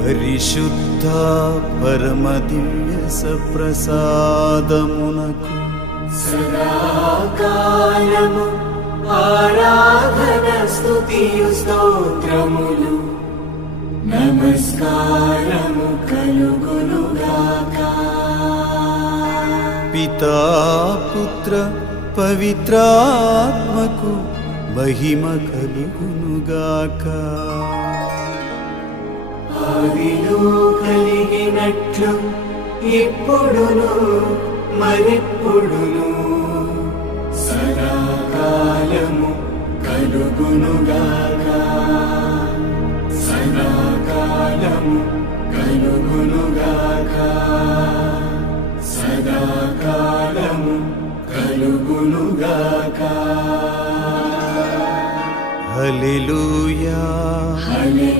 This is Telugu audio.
పరిశుద్ధ పరమ దివ్య సప్రసాదమునకు సదాకాలము ఆరాధన స్తుతియు స్తోత్రములు నమస్కారము కలుగునుగాక. పితా పుత్ర పవిత్రాత్మకు మహిమ కలుగునుగాక. ఆదిలో కలిగినట్లు ఇప్పుడును మరెప్పుడును సదాకాలము కలుగునుగాక. సదాకాలము కలుగునుగాక. సదాకాలము కలుగునుగాక. హల్లెలూయా హల్లెలూయా.